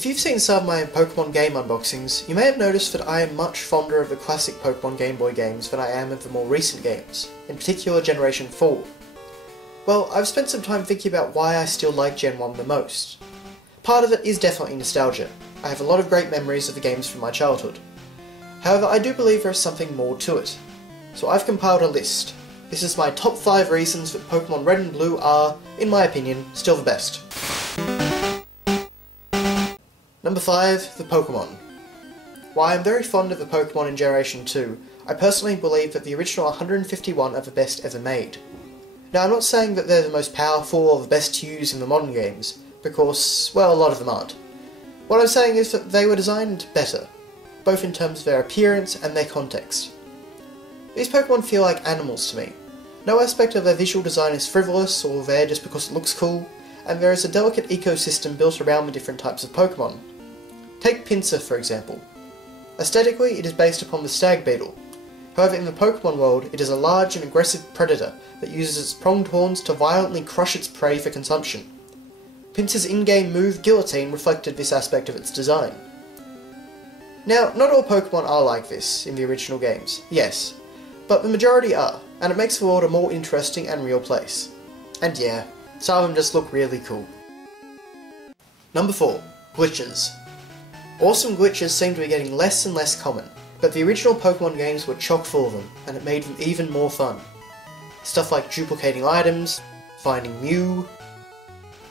If you've seen some of my Pokemon game unboxings, you may have noticed that I am much fonder of the classic Pokemon Game Boy games than I am of the more recent games, in particular Generation 4. Well, I've spent some time thinking about why I still like Gen 1 the most. Part of it is definitely nostalgia. I have a lot of great memories of the games from my childhood. However, I do believe there is something more to it. So I've compiled a list. This is my top 5 reasons that Pokemon Red and Blue are, in my opinion, still the best. Number 5, the Pokemon. While I'm very fond of the Pokemon in Generation 2, I personally believe that the original 151 are the best ever made. Now, I'm not saying that they're the most powerful or the best to use in the modern games, because, well, a lot of them aren't. What I'm saying is that they were designed better, both in terms of their appearance and their context. These Pokemon feel like animals to me. No aspect of their visual design is frivolous or there just because it looks cool, and there is a delicate ecosystem built around the different types of Pokemon. Take Pinsir, for example. Aesthetically, it is based upon the stag beetle. However, in the Pokemon world, it is a large and aggressive predator that uses its pronged horns to violently crush its prey for consumption. Pinsir's in-game move, Guillotine, reflected this aspect of its design. Now, not all Pokemon are like this in the original games, yes, but the majority are, and it makes the world a more interesting and real place. And yeah, some of them just look really cool. Number 4. Glitches. Awesome glitches seem to be getting less and less common, but the original Pokemon games were chock full of them, and it made them even more fun. Stuff like duplicating items, finding Mew,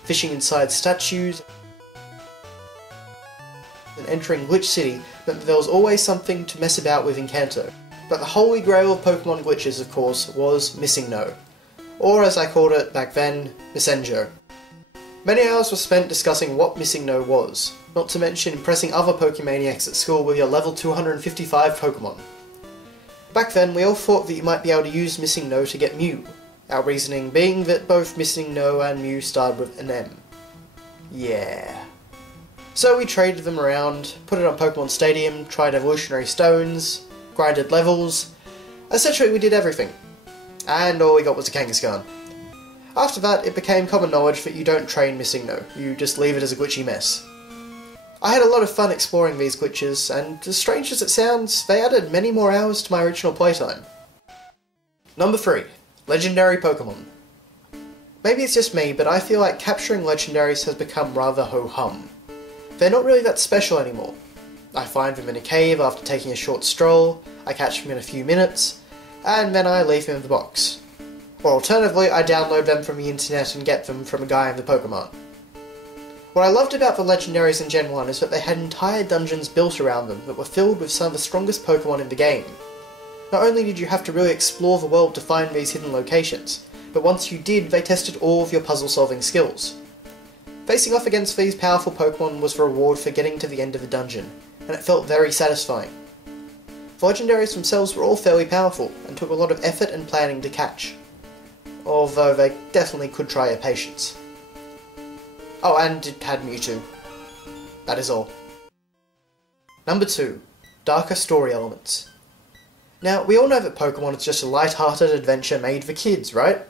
fishing inside statues, and entering Glitch City meant that there was always something to mess about with in Kanto. But the holy grail of Pokemon glitches, of course, was MissingNo, or as I called it back then, MissNGo. Many hours were spent discussing what MissingNo was, not to mention impressing other Pokemaniacs at school with your level 255 Pokemon. Back then, we all thought that you might be able to use MissingNo to get Mew, our reasoning being that both MissingNo and Mew started with an M. Yeah. So we traded them around, put it on Pokemon Stadium, tried evolutionary stones, grinded levels. Essentially, we did everything. And all we got was a Kangaskhan. After that, it became common knowledge that you don't train MissingNo, you just leave it as a glitchy mess. I had a lot of fun exploring these glitches, and as strange as it sounds, they added many more hours to my original playtime. Number 3. Legendary Pokemon. Maybe it's just me, but I feel like capturing legendaries has become rather ho-hum. They're not really that special anymore. I find them in a cave after taking a short stroll, I catch them in a few minutes, and then I leave them in the box. Or alternatively, I download them from the internet and get them from a guy in the Pokemon. What I loved about the legendaries in Gen 1 is that they had entire dungeons built around them that were filled with some of the strongest Pokemon in the game. Not only did you have to really explore the world to find these hidden locations, but once you did, they tested all of your puzzle-solving skills. Facing off against these powerful Pokemon was the reward for getting to the end of the dungeon, and it felt very satisfying. The legendaries themselves were all fairly powerful, and took a lot of effort and planning to catch. Although they definitely could try your patience. Oh, and it had Mewtwo. That is all. Number 2. Darker story elements. Now, we all know that Pokemon is just a light-hearted adventure made for kids, right?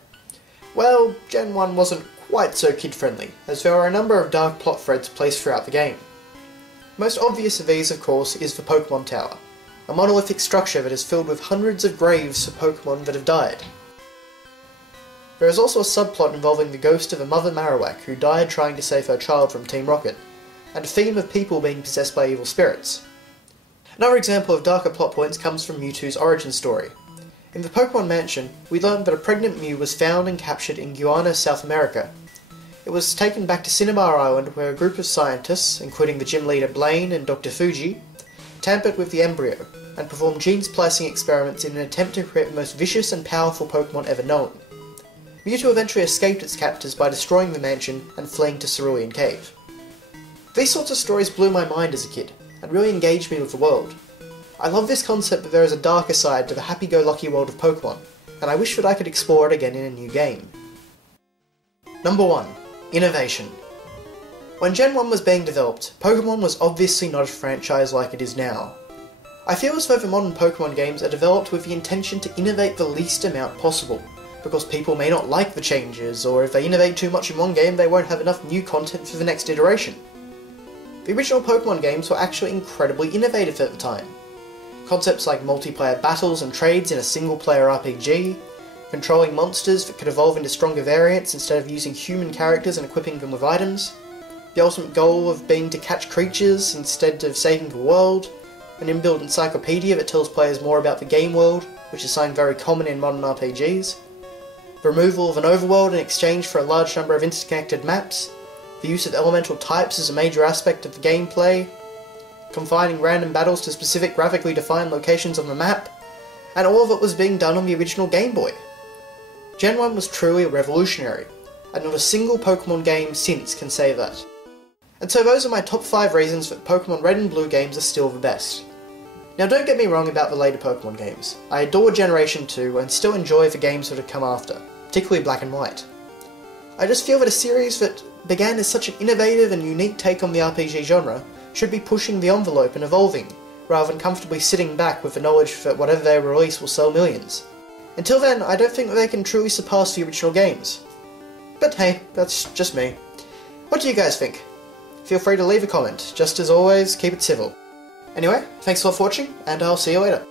Well, Gen 1 wasn't quite so kid-friendly, as there are a number of dark plot threads placed throughout the game. Most obvious of these, of course, is the Pokemon Tower, a monolithic structure that is filled with hundreds of graves for Pokemon that have died. There is also a subplot involving the ghost of a Mother Marowak who died trying to save her child from Team Rocket, and a theme of people being possessed by evil spirits. Another example of darker plot points comes from Mewtwo's origin story. In the Pokemon Mansion, we learned that a pregnant Mew was found and captured in Guyana, South America. It was taken back to Cinnabar Island where a group of scientists, including the gym leader Blaine and Dr. Fuji, tampered with the embryo, and performed gene splicing experiments in an attempt to create the most vicious and powerful Pokemon ever known. Mewtwo eventually escaped its captors by destroying the mansion and fleeing to Cerulean Cave. These sorts of stories blew my mind as a kid, and really engaged me with the world. I love this concept that there is a darker side to the happy-go-lucky world of Pokemon, and I wish that I could explore it again in a new game. Number 1. Innovation. When Gen 1 was being developed, Pokemon was obviously not a franchise like it is now. I feel as though the modern Pokemon games are developed with the intention to innovate the least amount possible, because people may not like the changes, or if they innovate too much in one game they won't have enough new content for the next iteration. the original Pokemon games were actually incredibly innovative at the time. Concepts like multiplayer battles and trades in a single-player RPG, controlling monsters that could evolve into stronger variants instead of using human characters and equipping them with items, the ultimate goal of being to catch creatures instead of saving the world, an inbuilt encyclopedia that tells players more about the game world, which is something very common in modern RPGs, the removal of an overworld in exchange for a large number of interconnected maps, the use of elemental types as a major aspect of the gameplay, confining random battles to specific graphically defined locations on the map, and all of it was being done on the original Game Boy. Gen 1 was truly revolutionary, and not a single Pokemon game since can say that. And so those are my top 5 reasons that Pokemon Red and Blue games are still the best. Now don't get me wrong about the later Pokemon games. I adore Generation 2 and still enjoy the games that have come after, particularly Black and White. I just feel that a series that began as such an innovative and unique take on the RPG genre should be pushing the envelope and evolving, rather than comfortably sitting back with the knowledge that whatever they release will sell millions. Until then, I don't think that they can truly surpass the original games. But hey, that's just me. What do you guys think? Feel free to leave a comment. Just as always, keep it civil. Anyway, thanks a lot for watching, and I'll see you later.